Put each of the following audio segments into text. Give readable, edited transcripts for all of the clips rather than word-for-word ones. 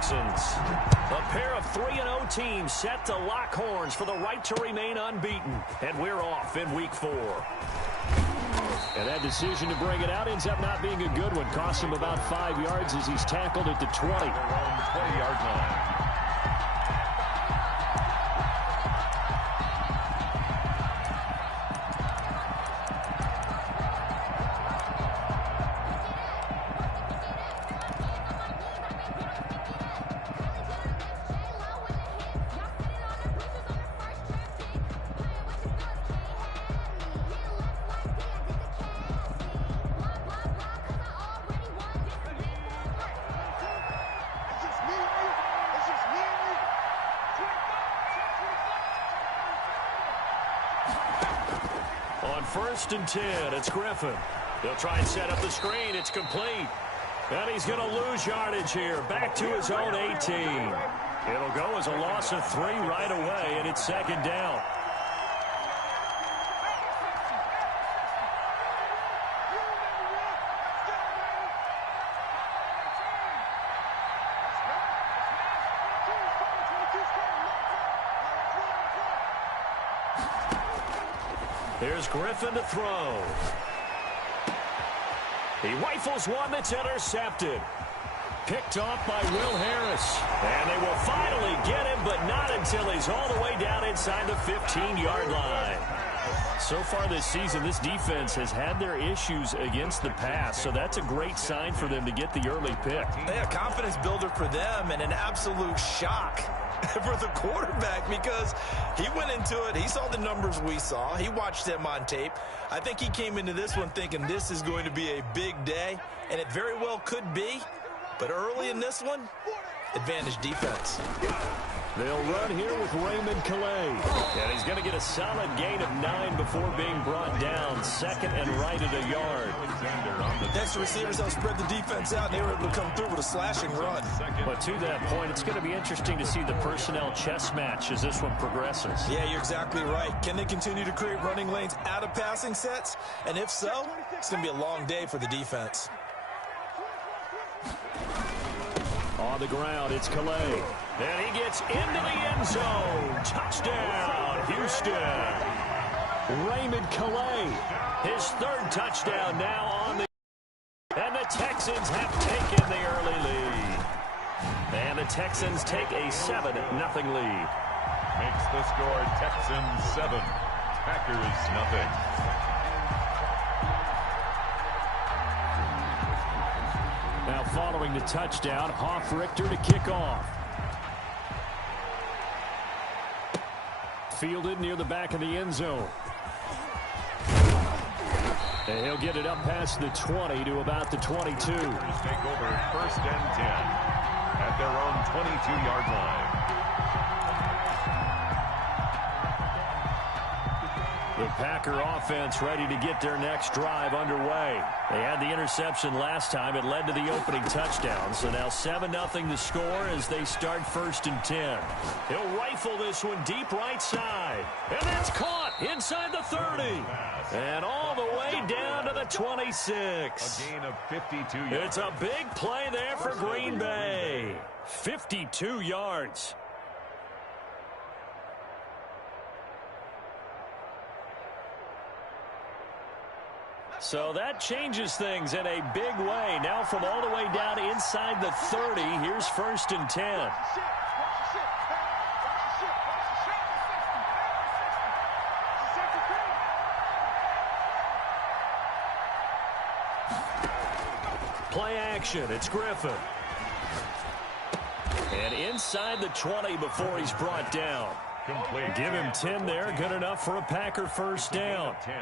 Texans. A pair of 3-0 teams set to lock horns for the right to remain unbeaten. And we're off in week 4. And that decision to bring it out ends up not being a good one. Costs him about 5 yards as he's tackled at the 20. 20-yard line. On 1st and 10, it's Griffin. He'll try and set up the screen. It's complete. And he's going to lose yardage here. Back to his own 18. It'll go as a loss of 3 right away, and it's 2nd down. Here's Griffin to throw. He rifles one that's intercepted. Picked off by Will Harris. And they will finally get him, but not until he's all the way down inside the 15-yard line. So far this season, this defense has had their issues against the pass, so that's a great sign for them to get the early pick. Yeah, confidence builder for them and an absolute shock for the quarterback because he went into it. He saw the numbers we saw. He watched them on tape. I think he came into this one thinking this is going to be a big day, and it very well could be. But early in this one, advantage defense. They'll run here with Raymond Calais. And he's going to get a solid gain of 9 before being brought down. 2nd and right at a yard. Next, the receivers help spread the defense out, and they were able to come through with a slashing run. But to that point, it's going to be interesting to see the personnel chess match as this one progresses. Yeah, you're exactly right. Can they continue to create running lanes out of passing sets? And if so, it's going to be a long day for the defense. On the ground, it's Calais. And he gets into the end zone. Touchdown, Houston. Raymond Calais, his 3rd touchdown now on the... And the Texans have taken the early lead. And the Texans take a 7-0 lead. Makes the score Texans 7, Packers nothing. Now following the touchdown, Hoff-Richter to kick off. Fielded near the back of the end zone. And he'll get it up past the 20 to about the 22. Take over 1st and 10 at their own 22-yard line. The Packer offense ready to get their next drive underway. They had the interception last time. It led to the opening touchdown. So now 7-0 the score as they start 1st and 10. He'll rifle this one deep right side. And that's caught inside the 30. And all the way down to the 26. A gain of 52 yards. It's a big play there for Green Bay. 52 yards. So that changes things in a big way. Now from all the way down inside the 30, here's 1st and 10. Play action, it's Griffin. And inside the 20 before he's brought down. Complete. Give him 10 there, good enough for a Packer 1st down. 10.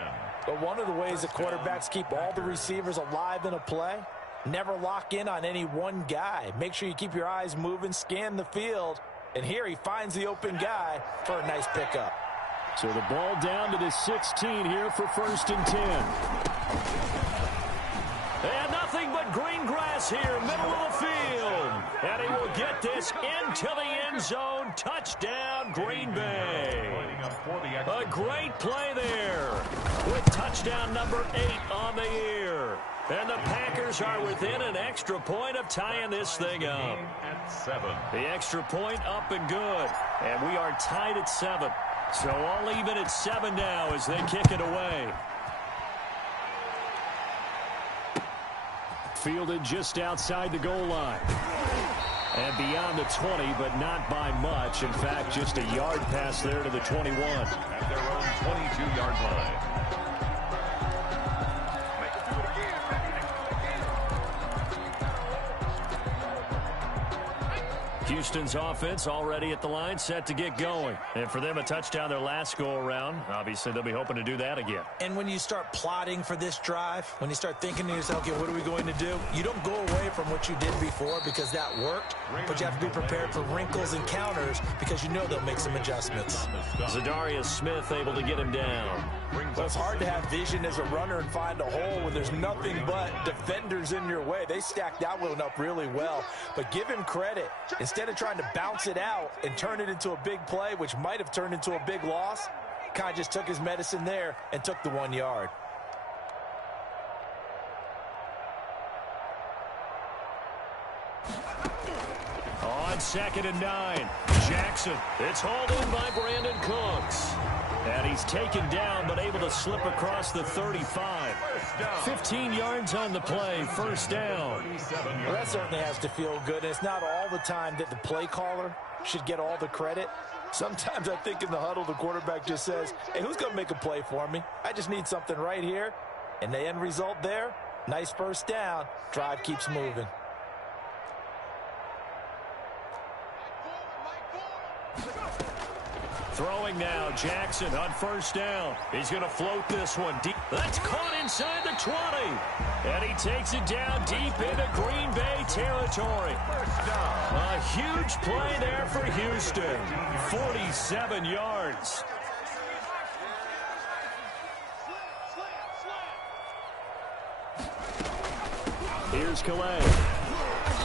But one of the ways that quarterbacks keep all the receivers alive in a play, never lock in on any one guy. Make sure you keep your eyes moving, scan the field. And here he finds the open guy for a nice pickup. So the ball down to the 16 here for 1st and 10. And nothing but green grass here, middle of the field. And he will get this into the end zone. Touchdown, Green Bay. A great play there with touchdown number 8 on the year. And the Packers are within an extra point of tying this thing up. At 7. The extra point up and good. And we are tied at 7. So all even at 7 now as they kick it away. Fielded just outside the goal line. And beyond the 20, but not by much. In fact, just a yard pass there to the 21. At their own 22-yard line. Houston's offense already at the line, set to get going. And for them, a touchdown their last go-around. Obviously, they'll be hoping to do that again. And when you start plotting for this drive, when you start thinking to yourself, okay, what are we going to do? You don't go away from what you did before because that worked, but you have to be prepared for wrinkles and counters because you know they'll make some adjustments. Zadarius Smith able to get him down. Well, it's hard to have vision as a runner and find a hole when there's nothing but defenders in your way. They stacked that one up really well. But give him credit. Instead of trying to bounce it out and turn it into a big play, which might have turned into a big loss, kind of just took his medicine there and took the 1 yard. On 2nd and 9, Jackson. It's hauled in by Brandon Cooks. And he's taken down, but able to slip across the 35. 15 yards on the play, first down. Well, that certainly has to feel good. It's not all the time that the play caller should get all the credit. Sometimes I think in the huddle, the quarterback just says, hey, who's going to make a play for me? I just need something right here. And the end result there, nice first down. Drive keeps moving. Throwing now, Jackson on first down. He's going to float this one deep. That's caught inside the 20. And he takes it down deep into Green Bay territory. A huge play there for Houston. 47 yards. Here's Calais.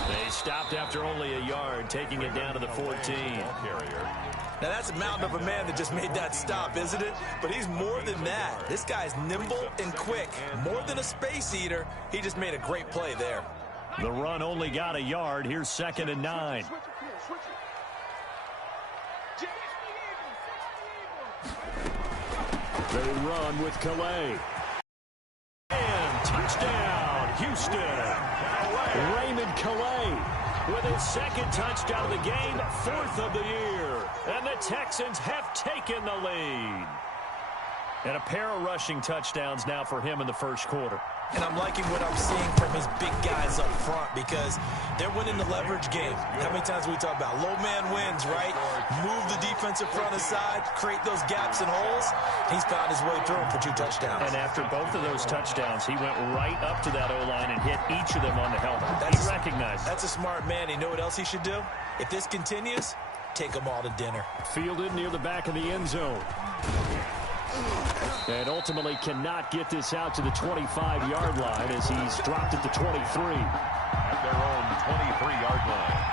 They stopped after only a yard, taking it down to the 14. Now, that's a mountain of a man that just made that stop, isn't it? But he's more than that. This guy's nimble and quick. More than a space eater, he just made a great play there. The run only got a yard. Here's 2nd and 9. They run with Calais. And touchdown, Houston. Raymond Calais with his 2nd touchdown of the game, 4th of the year. And the Texans have taken the lead. And a pair of rushing touchdowns now for him in the first quarter. And I'm liking what I'm seeing from his big guys up front because they're winning the leverage game. How many times we talk about low man wins, right? Move the defensive front aside, create those gaps and holes. He's found his way through them for 2 touchdowns. And after both of those touchdowns, he went right up to that O-line and hit each of them on the helmet. He recognized. That's a smart man. You know what else he should do? If this continues, take them all to dinner. Fielded near the back of the end zone. And ultimately cannot get this out to the 25-yard line as he's dropped at the 23. At their own 23-yard line.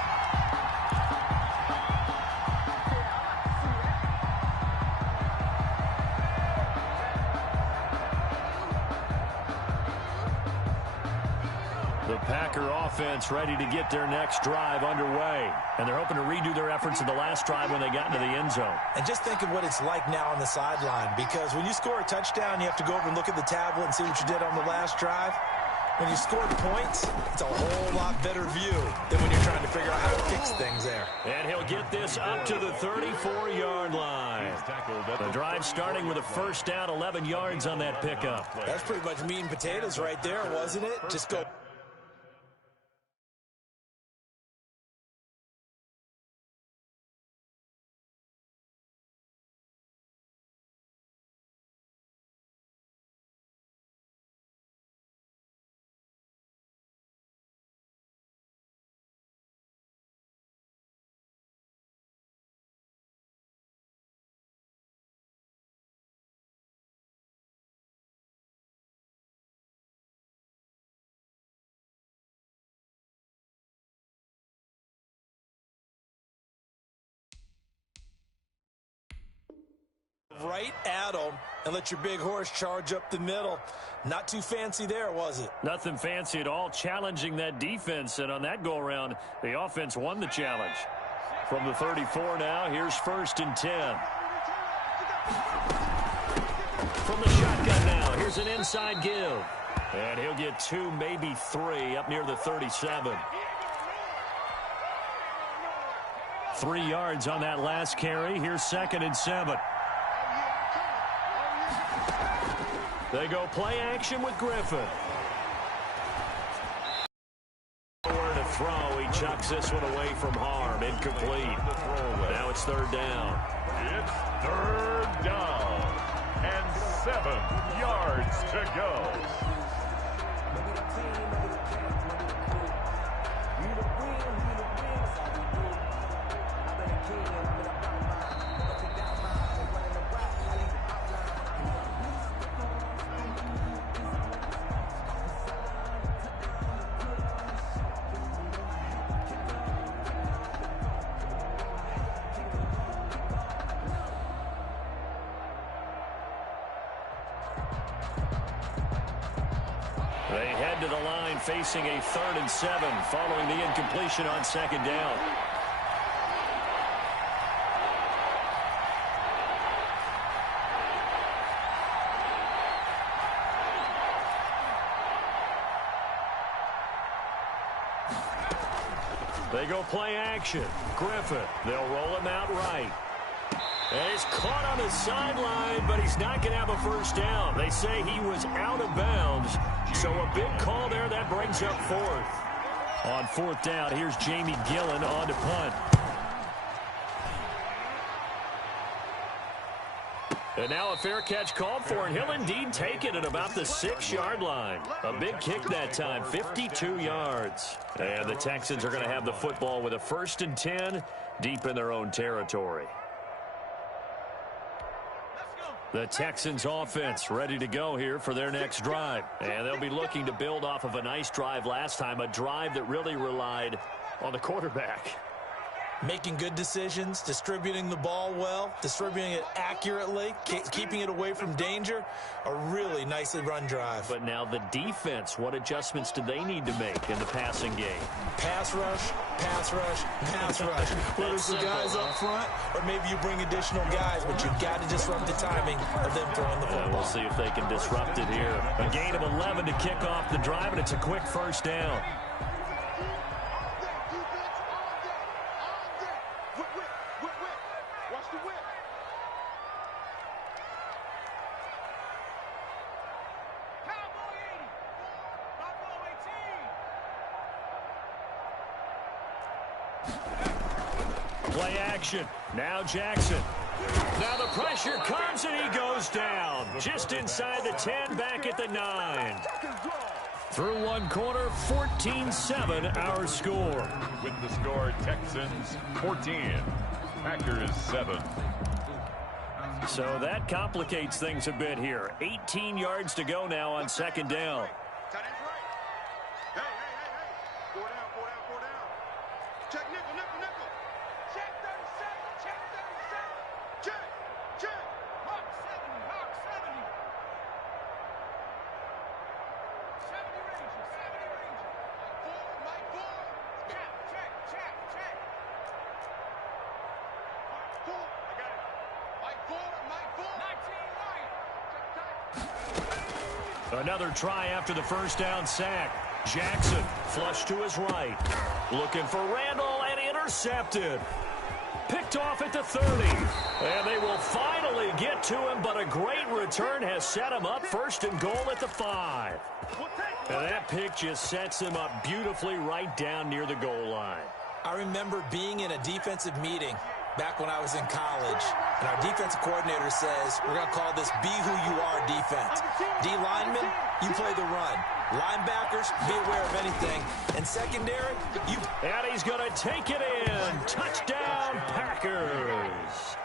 The Packer offense ready to get their next drive underway. And they're hoping to redo their efforts in the last drive when they got into the end zone. And just think of what it's like now on the sideline, because when you score a touchdown, you have to go over and look at the tablet and see what you did on the last drive. When you score points, it's a whole lot better view than when you're trying to figure out how to fix things there. And he'll get this up to the 34-yard line. The drive starting with a first down, 11 yards on that pickup. That's pretty much meat and potatoes right there, wasn't it? Just go right at them and let your big horse charge up the middle. Not too fancy there, was it? Nothing fancy at all, challenging that defense. And on that go-around, the offense won the challenge. From the 34 now, here's 1st and 10. From the shotgun now, here's an inside give. And he'll get 2, maybe 3 up near the 37. 3 yards on that last carry. Here's 2nd and 7. They go play action with Griffin. Nowhere to throw. He chucks this one away from harm. Incomplete. Now it's 3rd down. It's 3rd down. And 7 yards to go. They head to the line facing a 3rd and 7 following the incompletion on 2nd down. They go play action. Griffin. They'll roll him out right. And he's caught on the sideline, but he's not going to have a 1st down. They say he was out of bounds. So a big call there that brings up 4th. On 4th down, here's Jamie Gillen on to punt. And now a fair catch called for, and he'll indeed take it at about the 6-yard line. A big kick that time, 52 yards. And the Texans are going to have the football with a 1st and 10 deep in their own territory. The Texans offense ready to go here for their next drive. And they'll be looking to build off of a nice drive last time, a drive that really relied on the quarterback. Making good decisions, distributing the ball well, distributing it accurately, keeping it away from danger. A really nicely run drive. But now the defense, what adjustments do they need to make in the passing game? Pass rush, pass rush, pass rush. Whether it's the guys up front or maybe you bring additional guys, but you've got to disrupt the timing of them throwing the football. We'll see if they can disrupt it here. A gain of 11 to kick off the drive, and it's a quick 1st down. Play action. Now Jackson. Now the pressure comes and he goes down. Just inside the 10, back at the 9. Through one quarter, 14-7 our score. With the score, Texans 14, Packers 7. So that complicates things a bit here. 18 yards to go now on 2nd down. Another try after the 1st down sack. Jackson flush to his right. Looking for Randall and intercepted. Picked off at the 30. And they will finally get to him, but a great return has set him up 1st and goal at the 5. And that pick just sets him up beautifully right down near the goal line. I remember being in a defensive meeting back when I was in college, and our defensive coordinator says, we're going to call this Be Who You Are defense. D linemen, you play the run. Linebackers, be aware of anything. And secondary, you... And he's going to take it in. Touchdown, Packers.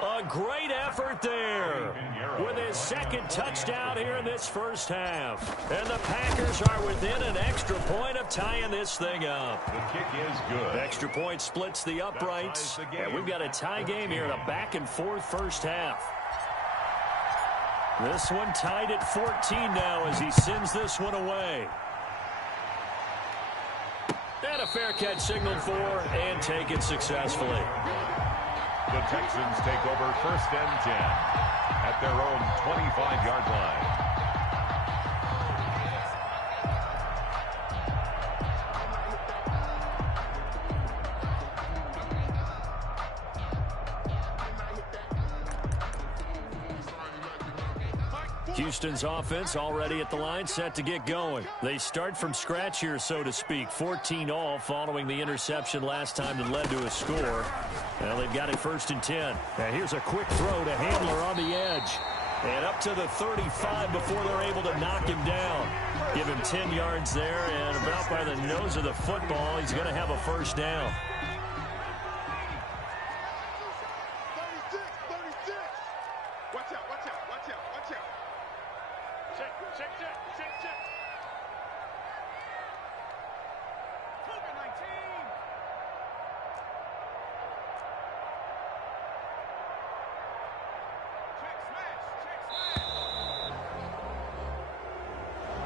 A great effort there with his 2nd touchdown here in this 1st half. And the Packers are within an extra point of tying this thing up. The kick is good. Extra point splits the uprights. And we've got a tie game here in a back-and-forth 1st half. This one tied at 14 now as he sends this one away. And a fair catch signaled for and taken successfully. The Texans take over 1st and 10 at their own 25-yard line. Houston's offense already at the line, set to get going. They start from scratch here, so to speak. 14 all following the interception last time that led to a score. Well, they've got it 1st and 10. Now here's a quick throw to Handler on the edge. And up to the 35 before they're able to knock him down. Give him 10 yards there, and about by the nose of the football, he's going to have a 1st down.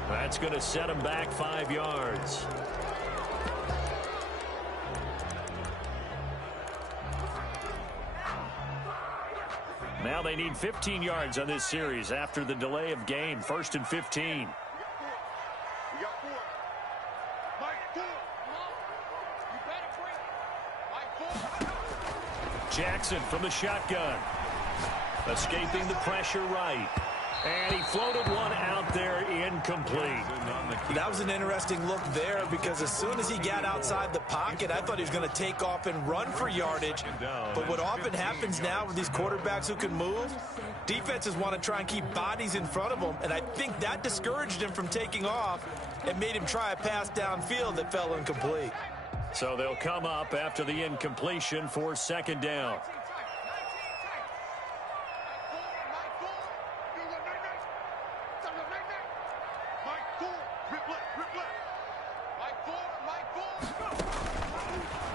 That's going to set him back 5 yards. Now they need 15 yards on this series after the delay of game. 1st and 15. Jackson from the shotgun. Escaping the pressure right. And he floated one out there incomplete. That was an interesting look there because as soon as he got outside the pocket, I thought he was going to take off and run for yardage. But what often happens now with these quarterbacks who can move, defenses want to try and keep bodies in front of them. And I think that discouraged him from taking off and made him try a pass downfield that fell incomplete. So they'll come up after the incompletion for 2nd down.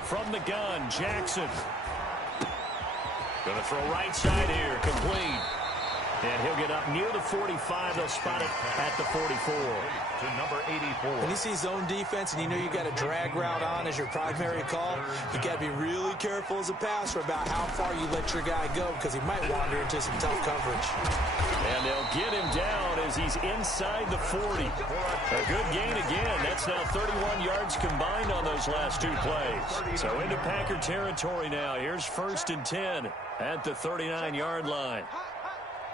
From the gun, Jackson. Going to throw right side here, complete. And he'll get up near the 45. They'll spot it at the 44. To number 84. When you see zone defense and you know you got a drag route on as your primary call, you got to be really careful as a passer about how far you let your guy go because he might wander into some tough coverage. And they'll get him down as he's inside the 40. A good gain again. That's now 31 yards combined on those last 2 plays. So into Packer territory now. Here's 1st and 10 at the 39-yard line.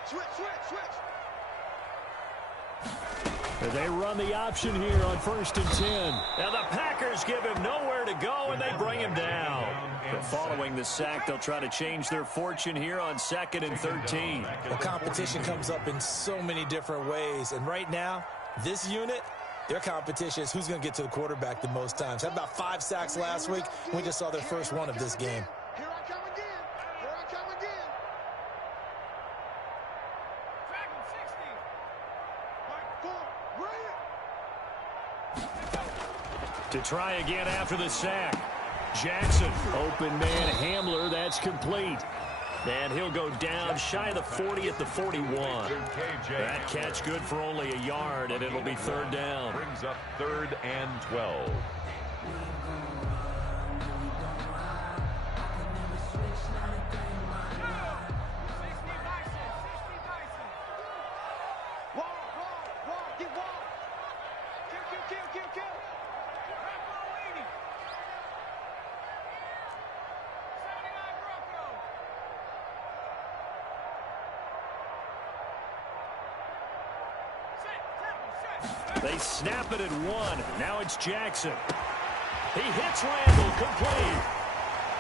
Switch. They run the option here on 1st and 10. Now the Packers give him nowhere to go, and they bring him down. But following the sack, they'll try to change their fortune here on 2nd and 13. Well, competition comes up in so many different ways. And right now, this unit, their competition is who's going to get to the quarterback the most times. Had about 5 sacks last week. We just saw their first one of this game. Here I come again. Dragon 60. Mike 4. To try again after the sack. Jackson, open man, Hamler, that's complete. And he'll go down shy of the 40 at the 41. That catch good for only a yard, and it'll be 3rd down. Brings up 3rd and 12. They snap it at 1. Now it's Jackson. He hits Randall, complete.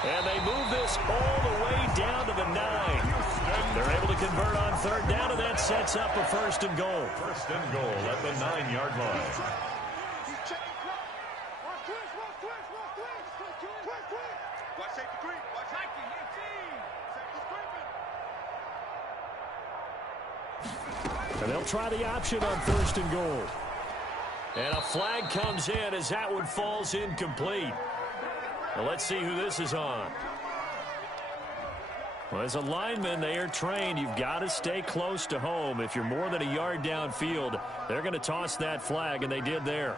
And they move this all the way down to the 9. They're able to convert on 3rd down, and that sets up a 1st and goal. 1st and goal at the 9-yard line. And they'll try the option on 1st and goal. And a flag comes in as that one falls incomplete. Now let's see who this is on. Well, as a lineman, they are trained. You've got to stay close to home. If you're more than a yard downfield, they're going to toss that flag, and they did there.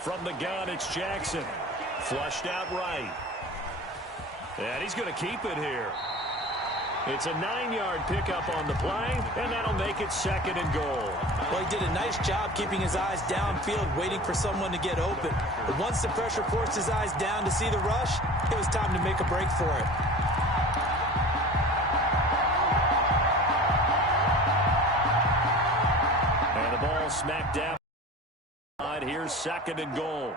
From the gun, it's Jackson. Flushed out right. And he's going to keep it here. It's a 9-yard pickup on the play, and that'll make it 2nd and goal. Well, he did a nice job keeping his eyes downfield, waiting for someone to get open. But once the pressure forced his eyes down to see the rush, it was time to make a break for it. And the ball smacked down. Here's 2nd and goal.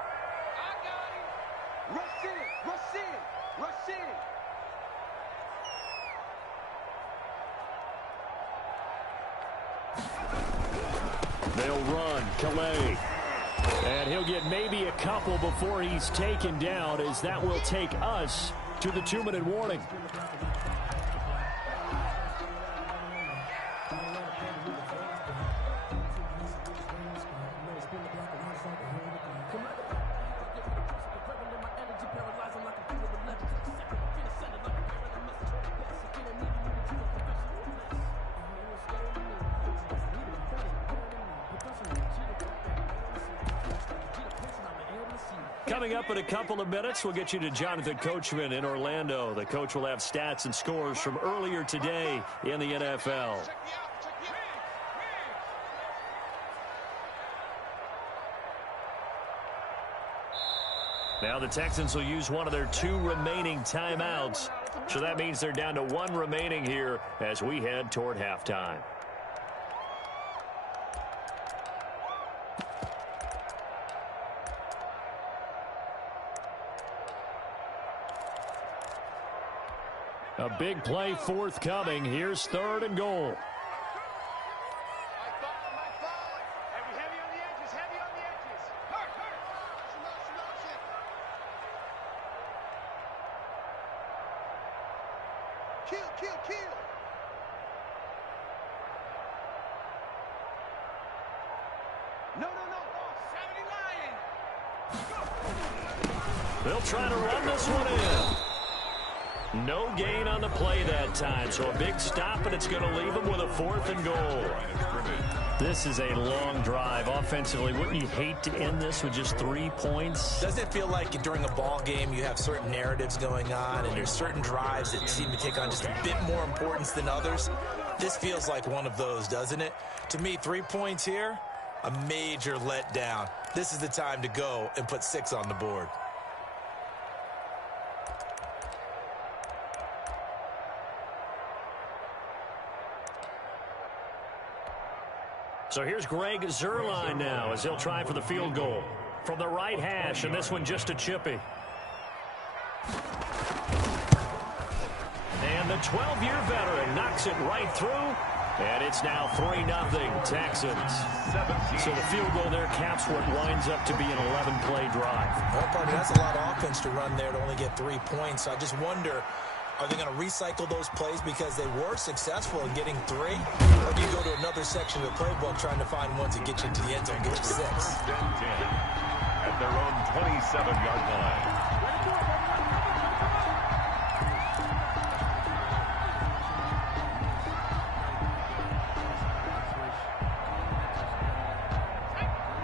They'll run. Calais. And he'll get maybe a couple before he's taken down, as that will take us to the 2-minute warning. Coming up in a couple of minutes, we'll get you to Jonathan Coachman in Orlando. The coach will have stats and scores from earlier today in the NFL. Now the Texans will use one of their 2 remaining timeouts. So that means they're down to 1 remaining here as we head toward halftime. A big play forthcoming. Here's 3rd and goal. Kill. No. 70 Lion. They'll try to run this one in. No gain on the play that time, so a big stop, and it's going to leave them with a 4th and goal. This is a long drive offensively. Wouldn't you hate to end this with just 3 points? Doesn't it feel like during a ball game you have certain narratives going on, and there's certain drives that seem to take on just a bit more importance than others? This feels like one of those, doesn't it? To me, 3 points here, a major letdown. This is the time to go and put 6 on the board. So here's Greg Zuerlein now as he'll try for the field goal from the right hash, and this one just a chippy. And the 12-year veteran knocks it right through, and it's now 3-0 Texans. So the field goal there caps what winds up to be an 11-play drive. Well, partner, that's a lot of offense to run there to only get 3 points. So I just wonder, are they going to recycle those plays because they were successful in getting 3? Or do you go to another section of the playbook trying to find ones that get you into the end zone and get you 6? At their own 27-yard line.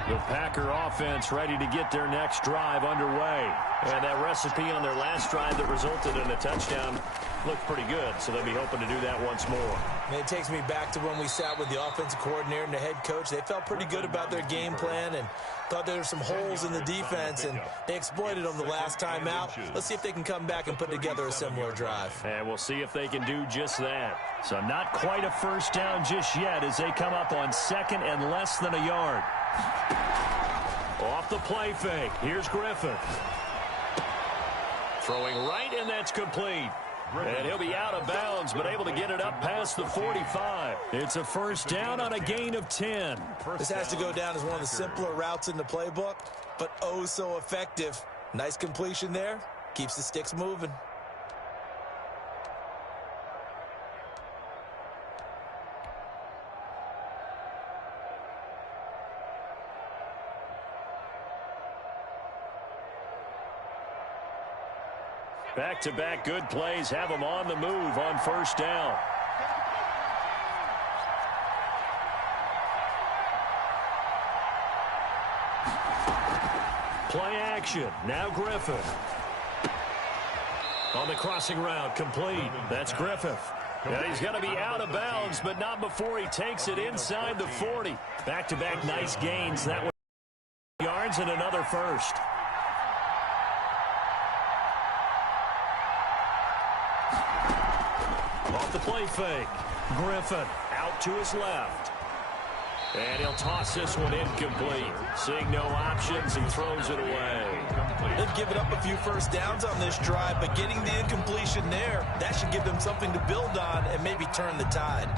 The Packer offense ready to get their next drive underway. And that recipe on their last drive that resulted in a touchdown looked pretty good, so they'll be hoping to do that once more. And it takes me back to when we sat with the offensive coordinator and the head coach. They felt pretty good about their game plan and thought there were some holes in the defense, and they exploited them the last time out. Let's see if they can come back and put together a similar drive. And we'll see if they can do just that. So not quite a first down just yet as they come up on 2nd and less than a yard. Off the play fake. Here's Griffin. Throwing right, and that's complete. And he'll be out of bounds, but able to get it up past the 45. It's a first down on a gain of 10. This has to go down as one of the simpler routes in the playbook, but oh so effective Nice completion there. Keeps the sticks moving. Back-to-back good plays have them on the move on first down. Play action. Now Griffith. On the crossing route, complete. That's Griffith. And he's going to be out of bounds, but not before he takes it inside the 40. Back-to-back nice gains. That was yards and another first. Off the play fake. Griffin out to his left. And he'll toss this one incomplete. Seeing no options, he throws it away. They've given up a few first downs on this drive, but getting the incompletion there, that should give them something to build on and maybe turn the tide.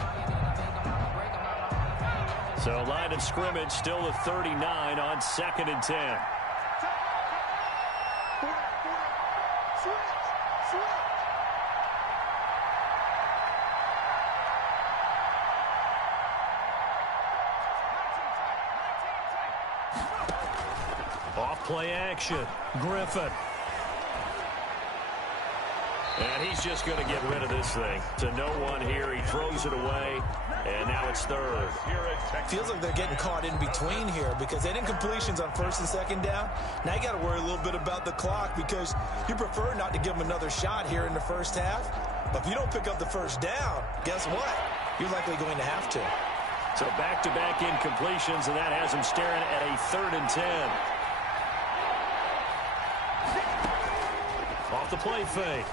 So line of scrimmage still at 39 on 2nd and 10. Play action. Griffin. And he's just going to get rid of this thing. To no one here. He throws it away. And now it's third. Feels like they're getting caught in between here because they had incompletions on 1st and 2nd down. Now you got to worry a little bit about the clock because you prefer not to give them another shot here in the first half. But if you don't pick up the first down, guess what? You're likely going to have to. So back-to-back incompletions, and that has him staring at a 3rd and 10. Off the play fake.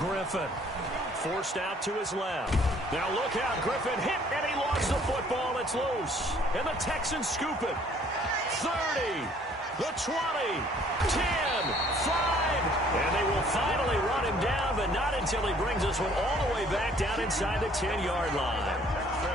Griffin forced out to his left. Now look out. Griffin hit, and he lost the football. It's loose. And the Texans scoop it. 30, the 20, 10, 5. And they will finally run him down, but not until he brings this one all the way back down inside the 10-yard line.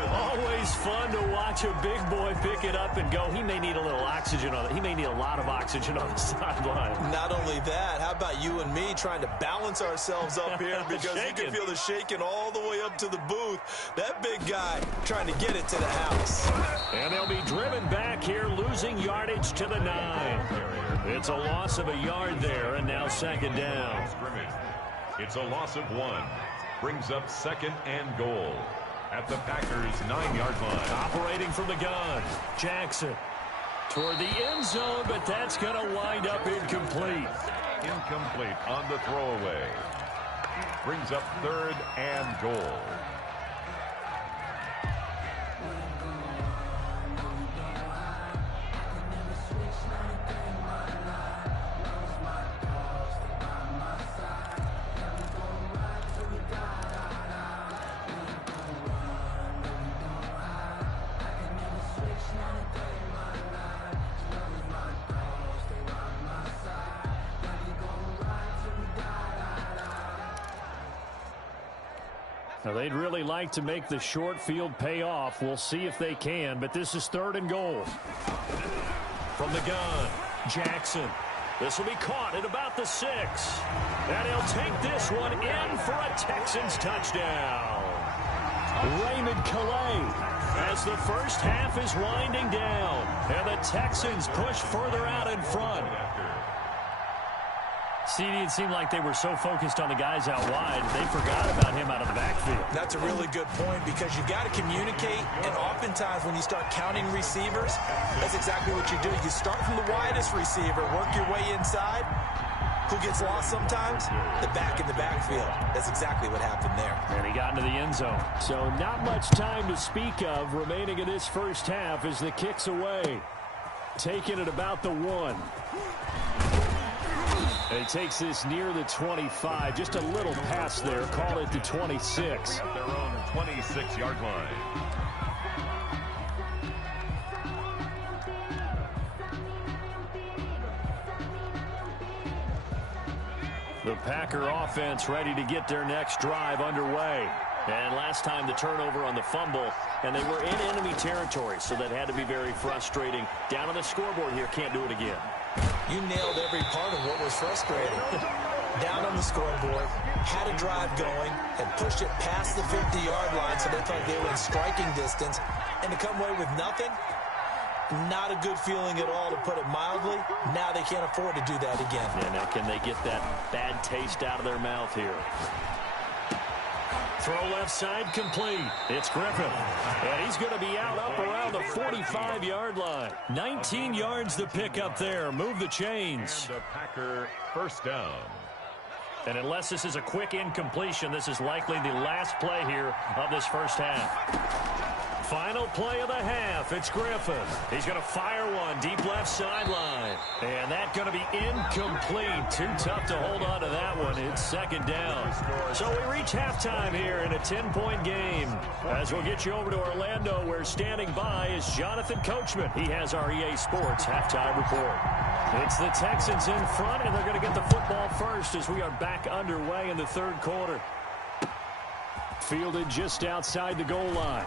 Always fun to watch a big boy pick it up and go. He may need a little oxygen on it. He may need a lot of oxygen on the sideline. Not only that, how about you and me trying to balance ourselves up here because you can feel the shaking all the way up to the booth. That big guy trying to get it to the house. And they'll be driven back here, losing yardage to the 9. It's a loss of a yard there, and now 2nd down. It's a loss of 1. Brings up 2nd and goal at the Packers' 9-yard line. Operating from the gun, Jackson toward the end zone, but that's going to wind up incomplete. Incomplete on the throwaway. Brings up 3rd and goal. Now, they'd really like to make the short field pay off. We'll see if they can, but this is 3rd and goal. From the gun, Jackson. This will be caught at about the 6. And he'll take this one in for a Texans touchdown. Raymond Calais as the first half is winding down. And the Texans push further out in front. CD, it seemed like they were so focused on the guys out wide, they forgot about him out of the backfield. That's a really good point because you've got to communicate, and oftentimes when you start counting receivers, that's exactly what you do. You start from the widest receiver, work your way inside. Who gets lost sometimes? The back in the backfield. That's exactly what happened there. And he got into the end zone. So not much time to speak of remaining in this first half as the kick's away. Taking it about the 1. And he takes this near the 25. Just a little pass there. Call it the 26. At their own 26-yard line. The Packer offense ready to get their next drive underway. And last time the turnover on the fumble, and they were in enemy territory, so that had to be very frustrating. Down on the scoreboard here, can't do it again. You nailed every part of what was frustrating. Down on the scoreboard, had a drive going, had pushed it past the 50-yard line so they thought they were in striking distance, and to come away with nothing, not a good feeling at all, to put it mildly. Now they can't afford to do that again. Yeah, now can they get that bad taste out of their mouth here? Throw left side complete. It's Griffin. And he's going to be out up around the 45-yard line. 19 yards to pick up there. Move the chains. And a Packer first down. And unless this is a quick incompletion, this is likely the last play here of this first half. Final play of the half. It's Griffin. He's going to fire one deep left sideline. And that's going to be incomplete. Too tough to hold on to that one. It's second down. So we reach halftime here in a 10-point game. As we'll get you over to Orlando, where standing by is Jonathan Coachman. He has our EA Sports halftime report. It's the Texans in front, and they're going to get the football first as we are back underway in the third quarter. Fielded just outside the goal line.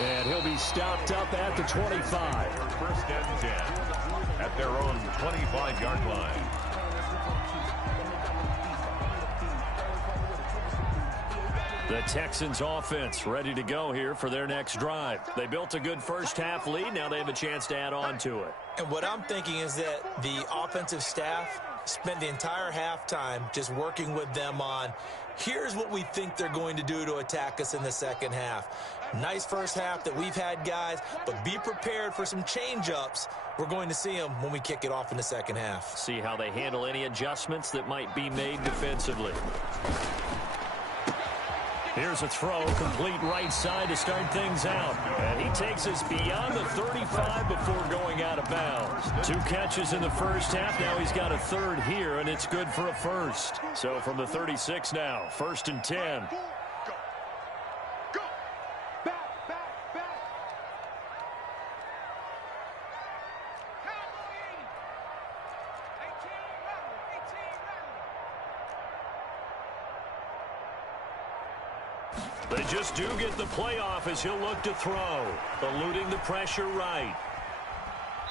And he'll be stopped up at the 25. First and 10 at their own 25-yard line. The Texans offense ready to go here for their next drive. They built a good first half lead. Now they have a chance to add on to it. And what I'm thinking is that the offensive staff spent the entire halftime just working with them on, here's what we think they're going to do to attack us in the second half. Nice first half that we've had, guys, but be prepared for some change-ups. We're going to see them when we kick it off in the second half. See how they handle any adjustments that might be made defensively. Here's a throw, complete right side to start things out. And he takes us beyond the 35 before going out of bounds. 2 catches in the first half. Now he's got a third here, and it's good for a first. So from the 36 now, 1st and 10. They just do get the playoff as he'll look to throw. Eluding the pressure right.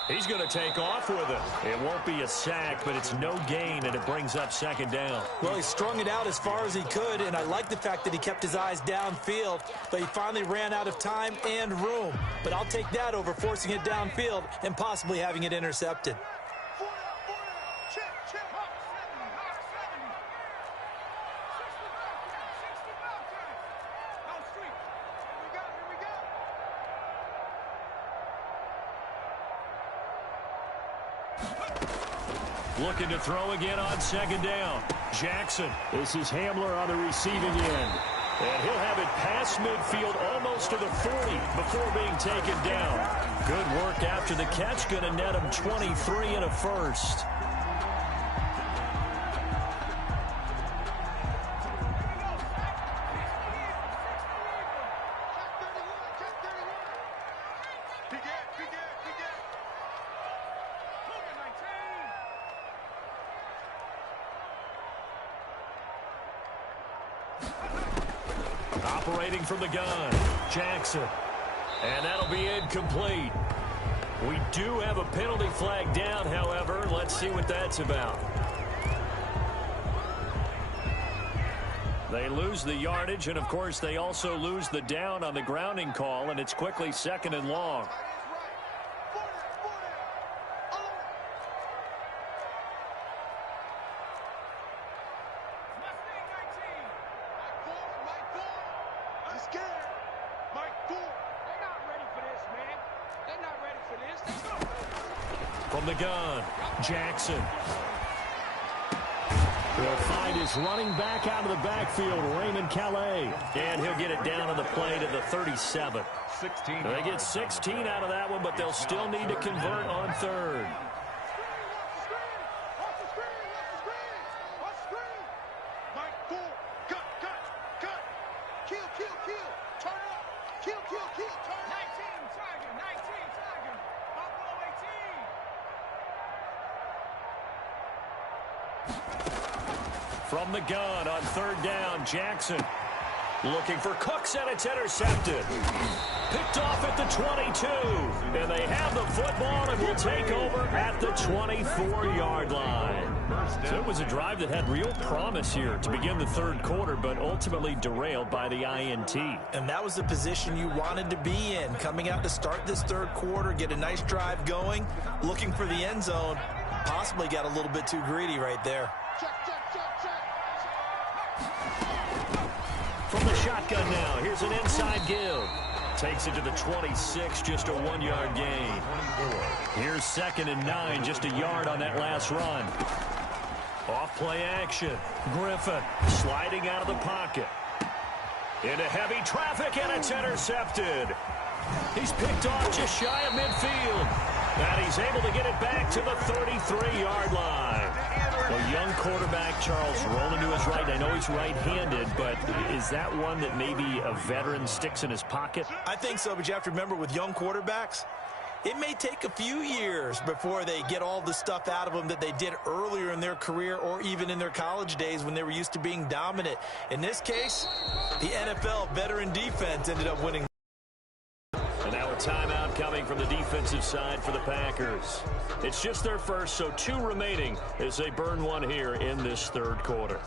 He's going to take off with it. It won't be a sack, but it's no gain, and it brings up second down. Well, he strung it out as far as he could, and I like the fact that he kept his eyes downfield, but he finally ran out of time and room. But I'll take that over forcing it downfield and possibly having it intercepted. Looking to throw again on second down. Jackson. This is Hamler on the receiving end. And he'll have it past midfield almost to the 40 before being taken down. Good work after the catch. Going to net him 23 and a first. Operating from the gun, Jackson. And that'll be incomplete. We do have a penalty flag down, however. Let's see what that's about. They lose the yardage, and, of course, they also lose the down on the grounding call, and it's quickly 2nd and long. From the gun, Jackson. He'll find his running back out of the backfield, Raymond Calais. And he'll get it down on the play to the 37. They get 16 out of that one, but they'll still need to convert on third. From the gun on third down, Jackson. Looking for Cooks, and it's intercepted. Picked off at the 22. And they have the football and will take over at the 24-yard line. So it was a drive that had real promise here to begin the third quarter, but ultimately derailed by the INT. And that was the position you wanted to be in. Coming out to start this third quarter, get a nice drive going, looking for the end zone. Possibly got a little bit too greedy right there. From the shotgun now, here's an inside give. Takes it to the 26, just a 1-yard gain. Here's 2nd and 9, just a yard on that last run. Off play action. Griffin sliding out of the pocket. Into heavy traffic, and it's intercepted. He's picked off just shy of midfield. And he's able to get it back to the 33-yard line. A young quarterback, Charles, rolling to his right. I know he's right-handed, but is that one that maybe a veteran sticks in his pocket? I think so, but you have to remember with young quarterbacks, it may take a few years before they get all the stuff out of them that they did earlier in their career or even in their college days when they were used to being dominant. In this case, the NFL veteran defense ended up winning. And now a timeout coming from the defensive side for the Packers. It's just their first, so 2 remaining as they burn one here in this third quarter.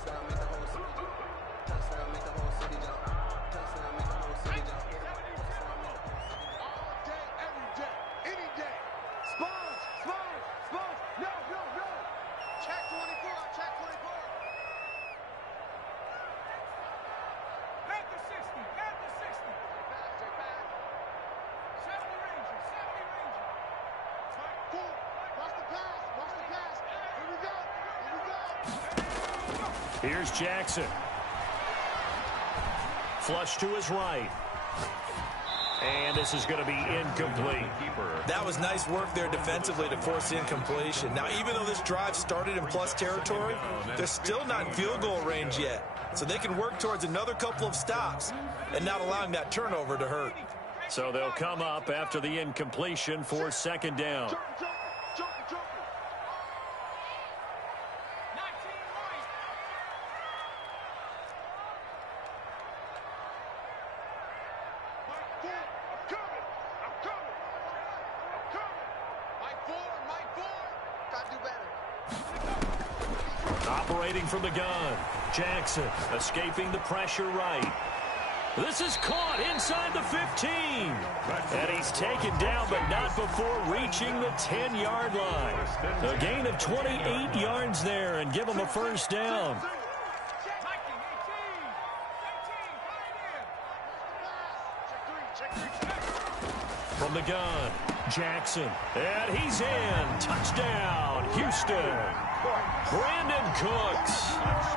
Here's Jackson. Flush to his right. And this is going to be incomplete. That was nice work there defensively to force incompletion. Now, even though this drive started in plus territory, they're still not in field goal range yet. So they can work towards another couple of stops and not allowing that turnover to hurt. So they'll come up after the incompletion for 2nd down. Operating from the gun. Jackson escaping the pressure right. This is caught inside the 15. And he's taken down, but not before reaching the 10-yard line. A gain of 28 yards there and give him a first down. From the gun, Jackson. And he's in. Touchdown, Houston. Brandon Cooks,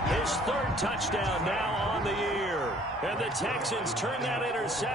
his 3rd touchdown now on the year. And the Texans turn that interception.